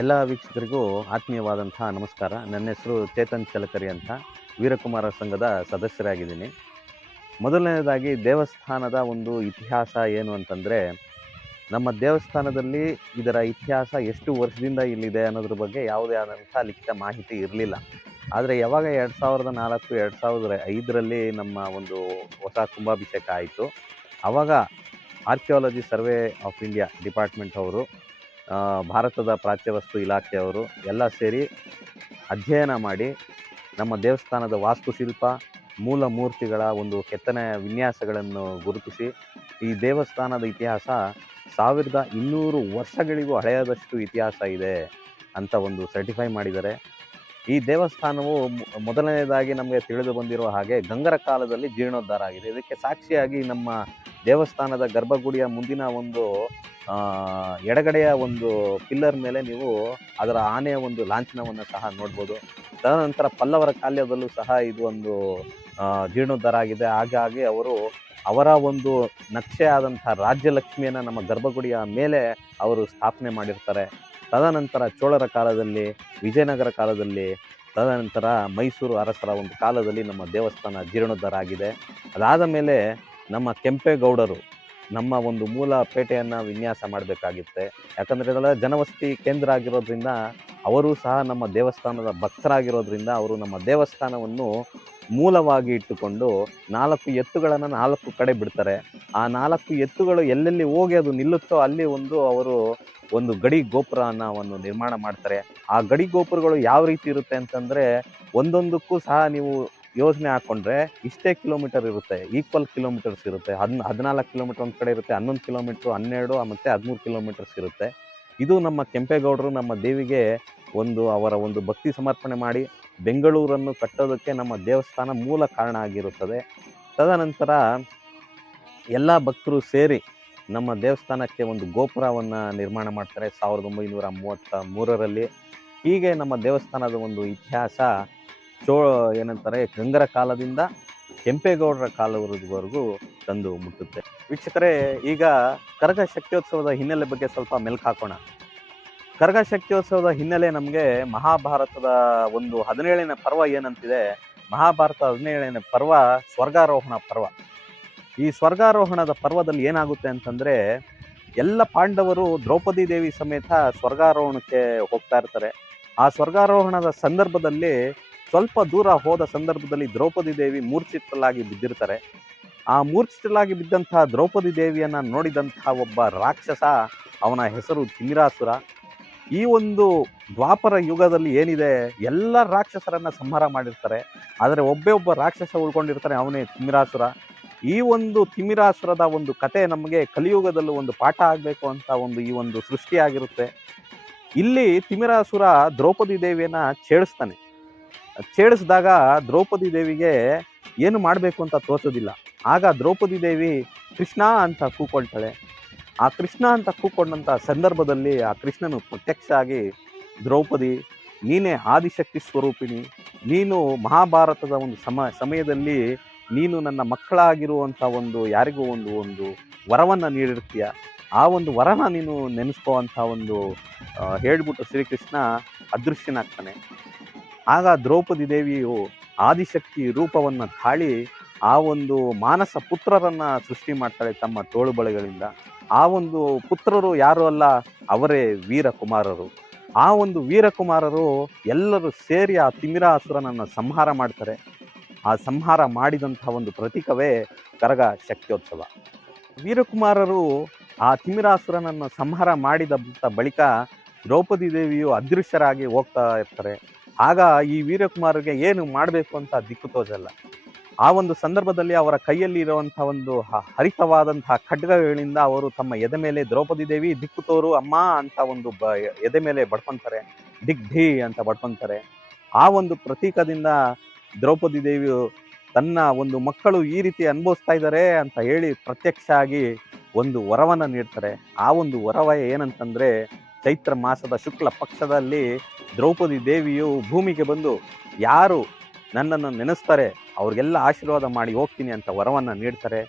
ಎಲ್ಲ ವೀಕ್ಷಕರಿಗೂ ಆತ್ಮೀಯವಾದಂತಹ ನಮಸ್ಕಾರ. ನನ್ನ ಹೆಸರು ಚೇತನ್ ಚಲಕರಿ ಅಂತ, ವೀರಕುಮಾರ ಸಂಘದ ಸದಸ್ಯರಾಗಿದ್ದೀನಿ. ಮೊದಲನೇದಾಗಿ ದೇವಸ್ಥಾನದ ಒಂದು ಇತಿಹಾಸ ಏನು ಅಂತಂದರೆ, ನಮ್ಮ ದೇವಸ್ಥಾನದಲ್ಲಿ ಇದರ ಇತಿಹಾಸ ಎಷ್ಟು ವರ್ಷದಿಂದ ಇಲ್ಲಿದೆ ಅನ್ನೋದ್ರ ಬಗ್ಗೆ ಯಾವುದೇ ಆದಂಥ ಲಿಖಿತ ಮಾಹಿತಿ ಇರಲಿಲ್ಲ. ಆದರೆ ಯಾವಾಗ 2004 2005ರಲ್ಲಿ ನಮ್ಮ ಒಂದು ಹೊಸ ಕುಂಭಾಭಿಷೇಕ ಆಯಿತು, ಆವಾಗ archaeology survey of India department ಅವರು, ಭಾರತದ ಪ್ರಾಚ್ಯವಸ್ತು ಇಲಾಖೆಯವರು ಎಲ್ಲ ಸೇರಿ ಅಧ್ಯಯನ ಮಾಡಿ ನಮ್ಮ ದೇವಸ್ಥಾನದ ವಾಸ್ತುಶಿಲ್ಪ, ಮೂಲ ಮೂರ್ತಿಗಳ ಒಂದು ಕೆತ್ತನೆ ವಿನ್ಯಾಸಗಳನ್ನು ಗುರುತಿಸಿ ಈ ದೇವಸ್ಥಾನದ ಇತಿಹಾಸ 1200 ವರ್ಷಗಳಿಗೂ ಹಳೆಯದಷ್ಟು ಇತಿಹಾಸ ಇದೆ ಅಂತ ಒಂದು ಸರ್ಟಿಫೈ ಮಾಡಿದ್ದಾರೆ. ಈ ದೇವಸ್ಥಾನವು ಮೊದಲನೇದಾಗಿ ನಮಗೆ ತಿಳಿದು ಬಂದಿರೋ ಹಾಗೆ ಗಂಗರ ಕಾಲದಲ್ಲಿ ಜೀರ್ಣೋದ್ಧಾರ ಆಗಿದೆ. ಇದಕ್ಕೆ ಸಾಕ್ಷಿಯಾಗಿ ನಮ್ಮ ದೇವಸ್ಥಾನದ ಗರ್ಭಗುಡಿಯ ಮುಂದಿನ ಒಂದು ಎಡಗಡೆಯ ಒಂದು ಪಿಲ್ಲರ್ ಮೇಲೆ ನೀವು ಅದರ ಆನೆಯ ಒಂದು ಲಾಂಛನವನ್ನು ಸಹ ನೋಡ್ಬೋದು. ತದನಂತರ ಪಲ್ಲವರ ಕಾಲ್ಯದಲ್ಲೂ ಸಹ ಇದು ಒಂದು ಜೀರ್ಣೋದ್ಧಾರ ಆಗಿದೆ. ಹಾಗಾಗಿ ಅವರು ಅವರ ಒಂದು ನಕ್ಷೆ ಆದಂಥ ರಾಜ್ಯಲಕ್ಷ್ಮಿಯನ್ನು ನಮ್ಮ ಗರ್ಭಗುಡಿಯ ಮೇಲೆ ಅವರು ಸ್ಥಾಪನೆ ಮಾಡಿರ್ತಾರೆ. ತದನಂತರ ಚೋಳರ ಕಾಲದಲ್ಲಿ, ವಿಜಯನಗರ ಕಾಲದಲ್ಲಿ, ತದನಂತರ ಮೈಸೂರು ಅರಸರ ಒಂದು ಕಾಲದಲ್ಲಿ ನಮ್ಮ ದೇವಸ್ಥಾನ ಜೀರ್ಣೋದ್ಧಾರ ಆಗಿದೆ. ಅದಾದ ಮೇಲೆ ನಮ್ಮ ಕೆಂಪೇಗೌಡರು ನಮ್ಮ ಒಂದು ಮೂಲ ಪೇಟೆಯನ್ನು ವಿನ್ಯಾಸ ಮಾಡಬೇಕಾಗಿತ್ತೆ. ಯಾಕಂದರೆ ಇದೆಲ್ಲ ಜನವಸತಿ ಕೇಂದ್ರ ಆಗಿರೋದ್ರಿಂದ ಅವರು ಸಹ ನಮ್ಮ ದೇವಸ್ಥಾನದ ಭಕ್ತರಾಗಿರೋದ್ರಿಂದ ಅವರು ನಮ್ಮ ದೇವಸ್ಥಾನವನ್ನು ಮೂಲವಾಗಿ ಇಟ್ಟುಕೊಂಡು 4 ಎತ್ತುಗಳನ್ನು 4 ಕಡೆ ಬಿಡ್ತಾರೆ. ಆ 4 ಎತ್ತುಗಳು ಎಲ್ಲೆಲ್ಲಿ ಹೋಗಿ ಅದು ನಿಲ್ಲುತ್ತೋ ಅಲ್ಲಿ ಅವರು ಒಂದು ಗಡಿ ಗೋಪುರವನ್ನು ನಿರ್ಮಾಣ ಮಾಡ್ತಾರೆ. ಆ ಗಡಿ ಗೋಪುರಗಳು ಯಾವ ರೀತಿ ಇರುತ್ತೆ ಅಂತಂದರೆ, ಒಂದೊಂದಕ್ಕೂ ಸಹ ನೀವು ಯೋಜನೆ ಹಾಕ್ಕೊಂಡ್ರೆ ಇಷ್ಟೇ ಕಿಲೋಮೀಟರ್ ಇರುತ್ತೆ, ಈಕ್ವಲ್ ಕಿಲೋಮೀಟರ್ಸ್ ಇರುತ್ತೆ. 14 ಕಿಲೋಮೀಟರ್ ಒಂದು ಕಡೆ ಇರುತ್ತೆ, 11 ಕಿಲೋಮೀಟ್ರು, 12 ಮತ್ತು 13 ಕಿಲೋಮೀಟರ್ಸ್ ಇರುತ್ತೆ. ಇದು ನಮ್ಮ ಕೆಂಪೇಗೌಡರು ನಮ್ಮ ದೇವಿಗೆ ಅವರ ಒಂದು ಭಕ್ತಿ ಸಮರ್ಪಣೆ ಮಾಡಿ ಬೆಂಗಳೂರನ್ನು ಕಟ್ಟೋದಕ್ಕೆ ನಮ್ಮ ದೇವಸ್ಥಾನ ಮೂಲ ಕಾರಣ ಆಗಿರುತ್ತದೆ. ತದನಂತರ ಎಲ್ಲ ಭಕ್ತರು ಸೇರಿ ನಮ್ಮ ದೇವಸ್ಥಾನಕ್ಕೆ ಒಂದು ಗೋಪುರವನ್ನು ನಿರ್ಮಾಣ ಮಾಡ್ತಾರೆ 1933ರಲ್ಲಿ. ಹೀಗೆ ನಮ್ಮ ದೇವಸ್ಥಾನದ ಒಂದು ಇತಿಹಾಸ ಏನಂತಾರೆ ಗಂಗರ ಕಾಲದಿಂದ ಕೆಂಪೇಗೌಡರ ಕಾಲದವರೆಗೂ ತಂದು ಮುಟ್ಟುತ್ತೆ. ವೀಕ್ಷಕರೇ, ಈಗ ಕರಗ ಶಕ್ತಿಯೋತ್ಸವದ ಹಿನ್ನೆಲೆ ಬಗ್ಗೆ ಸ್ವಲ್ಪ ಮೆಲುಕು ಹಾಕೋಣ. ಕರಗ ಶಕ್ತಿಯೋತ್ಸವದ ಹಿನ್ನೆಲೆ ನಮಗೆ ಮಹಾಭಾರತದ ಒಂದು 17ನೇ ಪರ್ವ ಏನಂತಿದೆ, ಮಹಾಭಾರತ 17ನೇ ಪರ್ವ ಸ್ವರ್ಗಾರೋಹಣ ಪರ್ವ. ಈ ಸ್ವರ್ಗಾರೋಹಣದ ಪರ್ವದಲ್ಲಿ ಏನಾಗುತ್ತೆ ಅಂತಂದರೆ, ಎಲ್ಲ ಪಾಂಡವರು ದ್ರೌಪದಿ ದೇವಿ ಸಮೇತ ಸ್ವರ್ಗಾರೋಹಣಕ್ಕೆ ಹೋಗ್ತಾ ಇರ್ತಾರೆ. ಆ ಸ್ವರ್ಗಾರೋಹಣದ ಸಂದರ್ಭದಲ್ಲಿ ಸ್ವಲ್ಪ ದೂರ ಹೋದ ಸಂದರ್ಭದಲ್ಲಿ ದ್ರೌಪದಿ ದೇವಿ ಮೂರ್ಛಿತಳಾಗಿ ಬಿದ್ದಿರ್ತಾರೆ. ಆ ಮೂರ್ಛಿತಳಾಗಿ ಬಿದ್ದಂತಹ ದ್ರೌಪದಿ ದೇವಿಯನ್ನು ನೋಡಿದಂತಹ ಒಬ್ಬ ರಾಕ್ಷಸ, ಅವನ ಹೆಸರು ತಿಮಿರಾಸುರ. ಈ ಒಂದು ದ್ವಾಪರ ಯುಗದಲ್ಲಿ ಏನಿದೆ, ಎಲ್ಲ ರಾಕ್ಷಸರನ್ನು ಸಂಹಾರ ಮಾಡಿರ್ತಾರೆ. ಆದರೆ ಒಬ್ಬ ರಾಕ್ಷಸ ಉಳ್ಕೊಂಡಿರ್ತಾನೆ, ಅವನೇ ತಿಮಿರಾಸುರ. ಈ ಒಂದು ತಿಮಿರಾಸುರದ ಒಂದು ಕತೆ ನಮಗೆ ಕಲಿಯುಗದಲ್ಲೂ ಒಂದು ಪಾಠ ಆಗಬೇಕು ಅಂತ ಈ ಒಂದು ಸೃಷ್ಟಿಯಾಗಿರುತ್ತೆ. ಇಲ್ಲಿ ತಿಮಿರಾಸುರ ದ್ರೌಪದಿ ದೇವಿಯನ್ನು ಛೇಡಿಸಿದಾಗ ದ್ರೌಪದಿ ದೇವಿಗೆ ಏನು ಮಾಡಬೇಕು ಅಂತ ತೋಚೋದಿಲ್ಲ. ಆಗ ದ್ರೌಪದಿ ದೇವಿ ಕೃಷ್ಣ ಅಂತ ಕೂಕೊಳ್ತಾಳೆ. ಆ ಕೃಷ್ಣ ಅಂತ ಕೂಕೊಂಡಂಥ ಸಂದರ್ಭದಲ್ಲಿ ಆ ಕೃಷ್ಣನು ಪ್ರತ್ಯಕ್ಷ ಆಗಿ, ದ್ರೌಪದಿ, ನೀನೇ ಆದಿಶಕ್ತಿ ಸ್ವರೂಪಿಣಿ, ನೀನು ಮಹಾಭಾರತದ ಒಂದು ಸಮಯದಲ್ಲಿ ನೀನು ನನ್ನ ಮಕ್ಕಳಾಗಿರುವಂಥ ಯಾರಿಗೂ ಒಂದು ವರವನ್ನು ನೀಡಿರ್ತೀಯ, ಆ ಒಂದು ವರನ ನೀನು ನೆನೆಸ್ಕೋ ಅಂತ ಹೇಳ್ಬಿಟ್ಟು ಶ್ರೀಕೃಷ್ಣ ಅದೃಶ್ಯನಾಗ್ತಾನೆ. ಆಗ ದ್ರೌಪದಿ ದೇವಿಯು ಆದಿಶಕ್ತಿ ರೂಪವನ್ನು ತಾಳಿ ಆ ಒಂದು ಮಾನಸ ಪುತ್ರರನ್ನು ಸೃಷ್ಟಿ ಮಾಡ್ತಾಳೆ ತಮ್ಮ ತೋಳುಬಳೆಗಳಿಂದ. ಆ ಒಂದು ಪುತ್ರರು ಯಾರು ಅಲ್ಲ, ಅವರೇ ವೀರಕುಮಾರರು. ಆ ಒಂದು ವೀರಕುಮಾರರು ಎಲ್ಲರೂ ಸೇರಿ ಆ ತಿಮಿರಾಸುರನನ್ನು ಸಂಹಾರ ಮಾಡ್ತಾರೆ. ಆ ಸಂಹಾರ ಮಾಡಿದಂಥ ಒಂದು ಪ್ರತೀಕವೇ ಕರಗ ಶಕ್ತಿಯೋತ್ಸವ. ವೀರಕುಮಾರರು ಆ ತಿಮಿರಾಸುರನನ್ನು ಸಂಹಾರ ಮಾಡಿದ ಬಳಿಕ ದ್ರೌಪದಿ ದೇವಿಯು ಅದೃಶ್ಯರಾಗಿ ಹೋಗ್ತಾ ಇರ್ತಾರೆ. ಆಗ ಈ ವೀರಕುಮಾರರಿಗೆ ಏನು ಮಾಡಬೇಕು ಅಂತ ದಿಕ್ಕು ತೋಚಲ್ಲ. ಆ ಒಂದು ಸಂದರ್ಭದಲ್ಲಿ ಅವರ ಕೈಯಲ್ಲಿ ಇರುವಂತಹ ಒಂದು ಹರಿತವಾದಂತಹ ಖಡ್ಗಗಳಿಂದ ಅವರು ತಮ್ಮ ಎದೆ ಮೇಲೆ ದ್ರೌಪದಿ ದೇವಿ ದಿಕ್ಕು ತೋರು ಅಮ್ಮ ಅಂತ ಒಂದು ಎದೆ ಮೇಲೆ ಬಡ್ಕೊಂತಾರೆ. ದಿಗ್ ಢಿ ಅಂತ ಬಡ್ಕೊಂತಾರೆ. ಆ ಒಂದು ಪ್ರತೀಕದಿಂದ ದ್ರೌಪದಿ ದೇವಿಯು ತನ್ನ ಒಂದು ಮಕ್ಕಳು ಈ ರೀತಿ ಅನುಭವಿಸ್ತಾ ಇದ್ದಾರೆ ಅಂತ ಹೇಳಿ ಪ್ರತ್ಯಕ್ಷ ಆಗಿ ಒಂದು ವರವನ್ನ ನೀಡ್ತಾರೆ. ಆ ಒಂದು ವರವ ಏನಂತಂದ್ರೆ, ಚೈತ್ರ ಮಾಸದ ಶುಕ್ಲ ಪಕ್ಷದಲ್ಲಿ ದ್ರೌಪದಿ ದೇವಿಯು ಭೂಮಿಗೆ ಬಂದು ಯಾರು ನನ್ನನ್ನು ನೆನೆಸ್ತಾರೆ ಅವ್ರಿಗೆಲ್ಲ ಆಶೀರ್ವಾದ ಮಾಡಿ ಹೋಗ್ತೀನಿ ಅಂತ ವರವನ್ನ ನೀಡ್ತಾರೆ.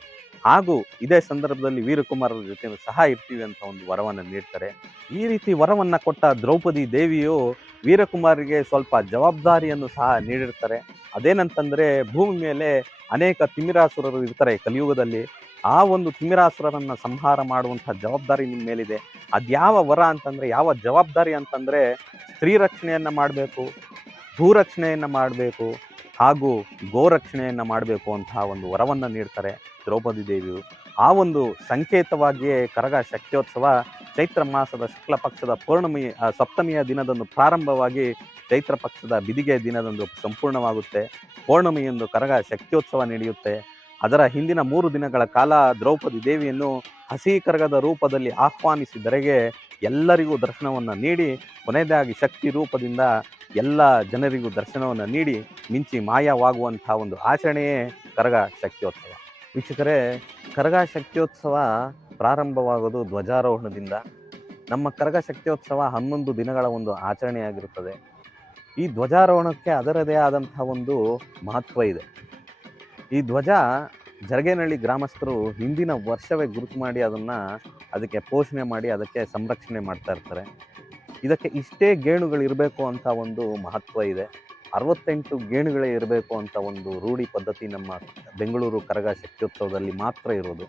ಹಾಗೂ ಇದೇ ಸಂದರ್ಭದಲ್ಲಿ ವೀರಕುಮಾರರ ಜೊತೆ ಸಹ ಇರ್ತೀವಿ ಅಂತ ಒಂದು ವರವನ್ನ ನೀಡ್ತಾರೆ. ಈ ರೀತಿ ವರವನ್ನ ಕೊಟ್ಟ ದ್ರೌಪದಿ ದೇವಿಯು ವೀರಕುಮಾರಿಗೆ ಸ್ವಲ್ಪ ಜವಾಬ್ದಾರಿಯನ್ನು ಸಹ ನೀಡಿರ್ತಾರೆ. ಅದೇನಂತಂದ್ರೆ, ಭೂಮಿ ಮೇಲೆ ಅನೇಕ ತಿಮಿರಾಸುರರು ಇರ್ತಾರೆ ಕಲಿಯುಗದಲ್ಲಿ. ಆ ಒಂದು ತಿಮಿರಾಸುರರನ್ನ ಸಂಹಾರ ಮಾಡುವಂತಹ ಜವಾಬ್ದಾರಿ ನಿಮ್ಮ ಮೇಲಿದೆ. ಅದ್ಯಾವ ವರ ಅಂತಂದ್ರೆ, ಯಾವ ಜವಾಬ್ದಾರಿ ಅಂತಂದ್ರೆ, ಸ್ತ್ರೀ ರಕ್ಷಣೆಯನ್ನ ಮಾಡಬೇಕು, ಭೂರಕ್ಷಣೆಯನ್ನ ಮಾಡಬೇಕು, ಹಾಗೂ ಗೋರಕ್ಷಣೆಯನ್ನ ಮಾಡಬೇಕು ಅಂತಹ ಒಂದು ವರವನ್ನ ನೀಡ್ತಾರೆ ದ್ರೌಪದಿ ದೇವಿಯು. ಆ ಒಂದು ಸಂಕೇತವಾಗಿಯೇ ಕರಗ ಶಕ್ತ್ಯೋತ್ಸವ ಚೈತ್ರ ಮಾಸದ ಶುಕ್ಲ ಪಕ್ಷದ ಸಪ್ತಮಿಯ ದಿನದಂದು ಪ್ರಾರಂಭವಾಗಿ ಚೈತ್ರ ಪಕ್ಷದ ಬಿದಿಗೆ ದಿನದಂದು ಸಂಪೂರ್ಣವಾಗುತ್ತೆ. ಪೌರ್ಣಮಿಯಂದು ಕರಗ ಶಕ್ತ್ಯೋತ್ಸವ ನಡೆಯುತ್ತೆ. ಅದರ ಹಿಂದಿನ 3 ದಿನಗಳ ಕಾಲ ದ್ರೌಪದಿ ದೇವಿಯನ್ನು ಹಸಿ ಕರಗದ ರೂಪದಲ್ಲಿ ಆಹ್ವಾನಿಸಿದರೆಗೆ ಎಲ್ಲರಿಗೂ ದರ್ಶನವನ್ನು ನೀಡಿ, ಕೊನೆಯದಾಗಿ ಶಕ್ತಿ ರೂಪದಿಂದ ಎಲ್ಲ ಜನರಿಗೂ ದರ್ಶನವನ್ನು ನೀಡಿ ಮಿಂಚಿ ಮಾಯವಾಗುವಂತಹ ಒಂದು ಆಚರಣೆಯೇ ಕರಗ ಶಕ್ತ್ಯೋತ್ಸವ. ವೀಕ್ಷಕರೇ, ಕರಗ ಶಕ್ತ್ಯೋತ್ಸವ ಪ್ರಾರಂಭವಾಗೋದು ಧ್ವಜಾರೋಹಣದಿಂದ. ನಮ್ಮ ಕರಗ ಶಕ್ತ್ಯೋತ್ಸವ 11 ದಿನಗಳ ಒಂದು ಆಚರಣೆಯಾಗಿರುತ್ತದೆ. ಈ ಧ್ವಜಾರೋಹಣಕ್ಕೆ ಅದರದೇ ಆದಂತಹ ಒಂದು ಮಹತ್ವ ಇದೆ. ಈ ಧ್ವಜ ಜರಗೇನಹಳ್ಳಿ ಗ್ರಾಮಸ್ಥರು ಹಿಂದಿನ ವರ್ಷವೇ ಗುರುತು ಮಾಡಿ ಅದಕ್ಕೆ ಪೋಷಣೆ ಮಾಡಿ ಅದಕ್ಕೆ ಸಂರಕ್ಷಣೆ ಮಾಡ್ತಾ ಇರ್ತಾರೆ. ಇದಕ್ಕೆ ಇಷ್ಟೇ ಗೇಣುಗಳಿರಬೇಕು ಅಂತ ಒಂದು ಮಹತ್ವ ಇದೆ. 68 ಗೇಣುಗಳೇ ಇರಬೇಕು ಅಂತ ಒಂದು ರೂಢಿ ಪದ್ಧತಿ ನಮ್ಮ ಬೆಂಗಳೂರು ಕರಗ ಶಕ್ತ್ಯೋತ್ಸವದಲ್ಲಿ ಮಾತ್ರ ಇರೋದು.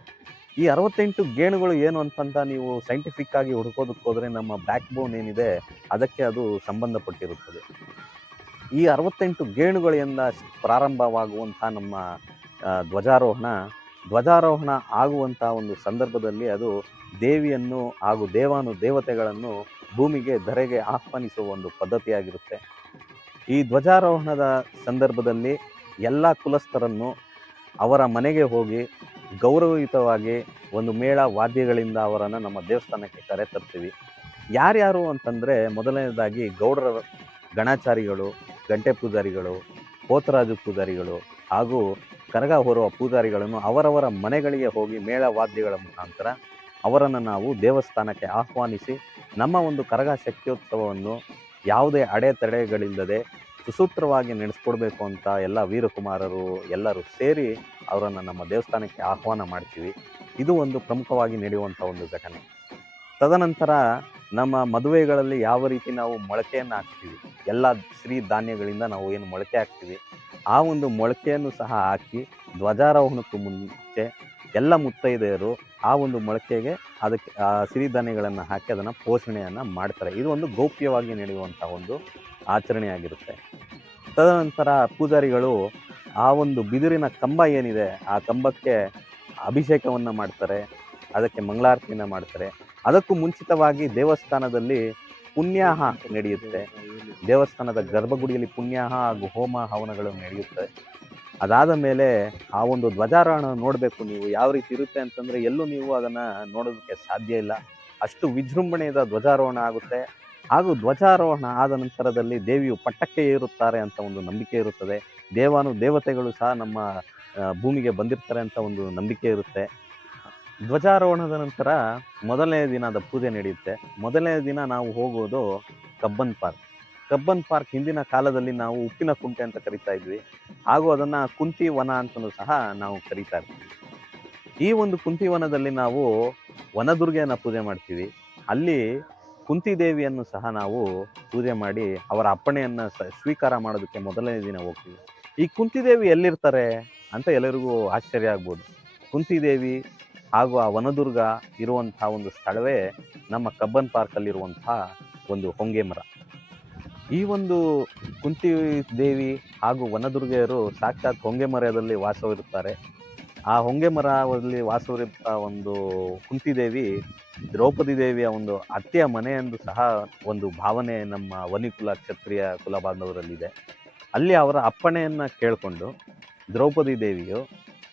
ಈ 68 ಗೇಣುಗಳು ಏನು ಅಂತಂತ ನೀವು ಸೈಂಟಿಫಿಕ್ ಆಗಿ ಹುಡುಕೋದಕ್ಕೆ ಹೋದರೆ ನಮ್ಮ ಬ್ಯಾಕ್ ಬೋನ್ ಏನಿದೆ ಅದಕ್ಕೆ ಅದು ಸಂಬಂಧಪಟ್ಟಿರುತ್ತದೆ. ಈ 68 ಗೇಣುಗಳಿಂದ ಪ್ರಾರಂಭವಾಗುವಂಥ ನಮ್ಮ ಧ್ವಜಾರೋಹಣ ಆಗುವಂಥ ಒಂದು ಸಂದರ್ಭದಲ್ಲಿ ಅದು ದೇವಿಯನ್ನು ಹಾಗೂ ದೇವತೆಗಳನ್ನು ಭೂಮಿಗೆ ಧರೆಗೆ ಆಹ್ವಾನಿಸುವ ಒಂದು ಪದ್ಧತಿಯಾಗಿರುತ್ತೆ. ಈ ಧ್ವಜಾರೋಹಣದ ಸಂದರ್ಭದಲ್ಲಿ ಎಲ್ಲ ಕುಲಸ್ಥರನ್ನು ಅವರ ಮನೆಗೆ ಹೋಗಿ ಗೌರವಯುತವಾಗಿ ಒಂದು ಮೇಳ ವಾದ್ಯಗಳಿಂದ ಅವರನ್ನು ನಮ್ಮ ದೇವಸ್ಥಾನಕ್ಕೆ ಕರೆತರ್ತೀವಿ. ಯಾರ್ಯಾರು ಅಂತಂದರೆ, ಮೊದಲನೇದಾಗಿ ಗೌಡರ ಗಣಾಚಾರಿಗಳು, ಗಂಟೆ ಪೂಜಾರಿಗಳು, ಪೋತರಾಜು ಪೂಜಾರಿಗಳು ಹಾಗೂ ಕರಗ ಹೊರುವ ಪೂಜಾರಿಗಳನ್ನು ಅವರವರ ಮನೆಗಳಿಗೆ ಹೋಗಿ ಮೇಳ ವಾದ್ಯಗಳ ಮುಖಾಂತರ ಅವರನ್ನು ನಾವು ದೇವಸ್ಥಾನಕ್ಕೆ ಆಹ್ವಾನಿಸಿ ನಮ್ಮ ಒಂದು ಕರಗ ಶಕ್ತ್ಯೋತ್ಸವವನ್ನು ಯಾವುದೇ ಅಡೆತಡೆಗಳಿಲ್ಲದೆ ಸುಸೂತ್ರವಾಗಿ ನಡೆಸ್ಕೊಡ್ಬೇಕು ಅಂತ ಎಲ್ಲ ವೀರಕುಮಾರರು ಎಲ್ಲರೂ ಸೇರಿ ಅವರನ್ನು ನಮ್ಮ ದೇವಸ್ಥಾನಕ್ಕೆ ಆಹ್ವಾನ ಮಾಡ್ತೀವಿ. ಇದು ಒಂದು ಪ್ರಮುಖವಾಗಿ ನಡೆಯುವಂಥ ಒಂದು ಘಟನೆ. ತದನಂತರ ನಮ್ಮ ಮದುವೆಗಳಲ್ಲಿ ಯಾವ ರೀತಿ ನಾವು ಮೊಳಕೆಯನ್ನು ಹಾಕ್ತೀವಿ, ಎಲ್ಲ ಸಿರಿ ಧಾನ್ಯಗಳಿಂದ ನಾವು ಏನು ಮೊಳಕೆ ಹಾಕ್ತೀವಿ, ಆ ಒಂದು ಮೊಳಕೆಯನ್ನು ಸಹ ಹಾಕಿ ಧ್ವಜಾರೋಹಣಕ್ಕೂ ಮುಂಚೆ ಎಲ್ಲ ಮುತ್ತೈದೆಯರು ಆ ಒಂದು ಮೊಳಕೆಗೆ ಅದಕ್ಕೆ ಆ ಸಿರಿಧಾನ್ಯಗಳನ್ನು ಹಾಕಿ ಅದನ್ನು ಪೋಷಣೆಯನ್ನು ಮಾಡ್ತಾರೆ. ಇದು ಒಂದು ಗೌಪ್ಯವಾಗಿ ನಡೆಯುವಂಥ ಒಂದು ಆಚರಣೆಯಾಗಿರುತ್ತೆ. ತದನಂತರ ಪೂಜಾರಿಗಳು ಆ ಒಂದು ಬಿದಿರಿನ ಕಂಬ ಏನಿದೆ ಆ ಕಂಬಕ್ಕೆ ಅಭಿಷೇಕವನ್ನು ಮಾಡ್ತಾರೆ, ಅದಕ್ಕೆ ಮಂಗಳಾರತಿಯನ್ನು ಮಾಡ್ತಾರೆ. ಅದಕ್ಕೂ ಮುಂಚಿತವಾಗಿ ದೇವಸ್ಥಾನದಲ್ಲಿ ಪುಣ್ಯಾಹ ನಡೆಯುತ್ತೆ. ದೇವಸ್ಥಾನದ ಗರ್ಭಗುಡಿಯಲ್ಲಿ ಪುಣ್ಯಾಹ ಹಾಗೂ ಹೋಮ ಹವನಗಳು ನಡೆಯುತ್ತೆ. ಅದಾದ ಮೇಲೆ ಆ ಒಂದು ಧ್ವಜಾರೋಹಣ ನೋಡಬೇಕು. ನೀವು ಯಾವ ರೀತಿ ಇರುತ್ತೆ ಅಂತಂದರೆ ಎಲ್ಲೂ ನೀವು ಅದನ್ನು ನೋಡೋದಕ್ಕೆ ಸಾಧ್ಯ ಇಲ್ಲ. ಅಷ್ಟು ವಿಜೃಂಭಣೆಯಿಂದ ಧ್ವಜಾರೋಹಣ ಆಗುತ್ತೆ. ಹಾಗೂ ಧ್ವಜಾರೋಹಣ ಆದ ನಂತರದಲ್ಲಿ ದೇವಿಯು ಪಟ್ಟಕ್ಕೆ ಏರುತ್ತಾರೆ ಅಂತ ಒಂದು ನಂಬಿಕೆ ಇರುತ್ತದೆ. ದೇವತೆಗಳು ಸಹ ನಮ್ಮ ಭೂಮಿಗೆ ಬಂದಿರ್ತಾರೆ ಅಂತ ಒಂದು ನಂಬಿಕೆ ಇರುತ್ತೆ. ಧ್ವಜಾರೋಹಣದ ನಂತರ ಮೊದಲನೇ ದಿನದ ಪೂಜೆ ನಡೆಯುತ್ತೆ. ಮೊದಲನೇ ದಿನ ನಾವು ಹೋಗೋದು ಕಬ್ಬನ್ ಪಾರ್ಕ್ ಹಿಂದಿನ ಕಾಲದಲ್ಲಿ ನಾವು ಉಪ್ಪಿನ ಕುಂಟೆ ಅಂತ ಕರಿತಾ ಇದ್ವಿ, ಹಾಗೂ ಅದನ್ನು ಕುಂತಿ ವನ ಅಂತಲೂ ಸಹ ನಾವು ಕರೀತಾ ಇರ್ತೀವಿ. ಈ ಒಂದು ಕುಂತಿ ವನದಲ್ಲಿ ನಾವು ವನದುರ್ಗೆಯನ್ನು ಪೂಜೆ ಮಾಡ್ತೀವಿ. ಅಲ್ಲಿ ಕುಂತಿ ದೇವಿಯನ್ನು ಸಹ ನಾವು ಪೂಜೆ ಮಾಡಿ ಅವರ ಅಪ್ಪಣೆಯನ್ನು ಸ್ವೀಕಾರ ಮಾಡೋದಕ್ಕೆ ಮೊದಲನೇ ದಿನ ಹೋಗ್ತೀವಿ. ಈ ಕುಂತಿದೇವಿ ಎಲ್ಲಿರ್ತಾರೆ ಅಂತ ಎಲ್ಲರಿಗೂ ಆಶ್ಚರ್ಯ ಆಗ್ಬೋದು. ಕುಂತಿದೇವಿ ಹಾಗೂ ಆ ವನದುರ್ಗ ಇರುವಂಥ ಒಂದು ಸ್ಥಳವೇ ನಮ್ಮ ಕಬ್ಬನ್ ಪಾರ್ಕಲ್ಲಿರುವಂಥ ಒಂದು ಹೊಂಗೆ ಮರ. ಈ ಒಂದು ಕುಂತಿ ದೇವಿ ಹಾಗೂ ವನದುರ್ಗೆಯರು ಸಾಕ್ಷಾತ್ ಹೊಂಗೆ ಮರದಲ್ಲಿ ವಾಸವಿರುತ್ತಾರೆ. ಆ ಹೊಂಗೆ ಮರದಲ್ಲಿ ವಾಸವಿರುವಂಥ ಒಂದು ಕುಂತಿದೇವಿ ದ್ರೌಪದಿ ದೇವಿಯ ಒಂದು ಅತ್ತೆಯ ಮನೆ ಎಂದು ಸಹ ಒಂದು ಭಾವನೆ ನಮ್ಮ ವನಿಕುಲ ಕ್ಷತ್ರಿಯ ಕುಲ ಬಾಂಧವರಲ್ಲಿದೆ. ಅಲ್ಲಿ ಅವರ ಅಪ್ಪಣೆಯನ್ನು ಕೇಳಿಕೊಂಡು ದ್ರೌಪದಿ ದೇವಿಯು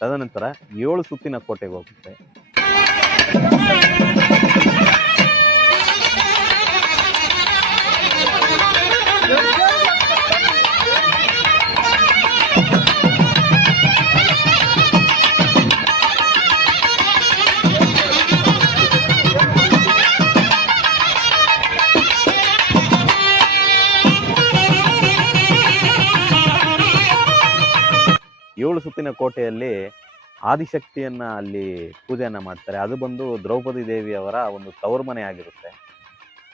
ತದನಂತರ 7 ಸುತ್ತಿನ ಕೋಟೆಗೆ ಹೋಗುತ್ತೆ. ಏಳು ಸುತ್ತಿನ ಕೋಟೆಯಲ್ಲಿ ಆದಿಶಕ್ತಿಯನ್ನ ಅಲ್ಲಿ ಪೂಜೆಯನ್ನ ಮಾಡ್ತಾರೆ. ಅದು ಬಂದು ದ್ರೌಪದಿ ದೇವಿಯವರ ಒಂದು ತವರು ಮನೆ ಆಗಿರುತ್ತೆ.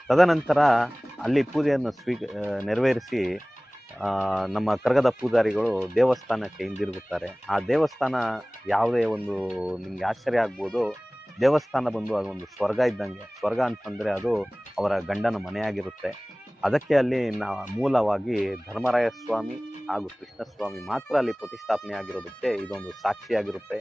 ತದನಂತರ ಅಲ್ಲಿ ಪೂಜೆಯನ್ನು ನೆರವೇರಿಸಿ ನಮ್ಮ ಕರಗದ ಪೂಜಾರಿಗಳು ದೇವಸ್ಥಾನಕ್ಕೆ ಹಿಂದಿರುಗುತ್ತಾರೆ. ಆ ದೇವಸ್ಥಾನ ಯಾವುದೇ ಒಂದು ನಿಮ್ಗೆ ಆಶ್ಚರ್ಯ ಆಗ್ಬೋದು, ದೇವಸ್ಥಾನ ಬಂದು ಅದೊಂದು ಸ್ವರ್ಗ ಇದ್ದಂಗೆ. ಸ್ವರ್ಗ ಅಂತಂದರೆ ಅದು ಅವರ ಗಂಡನ ಮನೆಯಾಗಿರುತ್ತೆ. ಅದಕ್ಕೆ ಅಲ್ಲಿ ಮೂಲವಾಗಿ ಧರ್ಮರಾಯ ಸ್ವಾಮಿ ಹಾಗೂ ಕೃಷ್ಣಸ್ವಾಮಿ ಮಾತ್ರ ಅಲ್ಲಿ ಪ್ರತಿಷ್ಠಾಪನೆ ಆಗಿರೋದಕ್ಕೆ ಇದೊಂದು ಸಾಕ್ಷಿಯಾಗಿರುತ್ತೆ.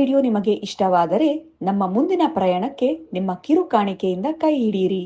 ವಿಡಿಯೋ ನಿಮಗೆ ಇಷ್ಟವಾದರೆ ನಮ್ಮ ಮುಂದಿನ ಪ್ರಯಾಣಕ್ಕೆ ನಿಮ್ಮ ಕಿರು ಕಾಣಿಕೆಯಿಂದ ಕೈ ಹಿಡಿಯಿರಿ.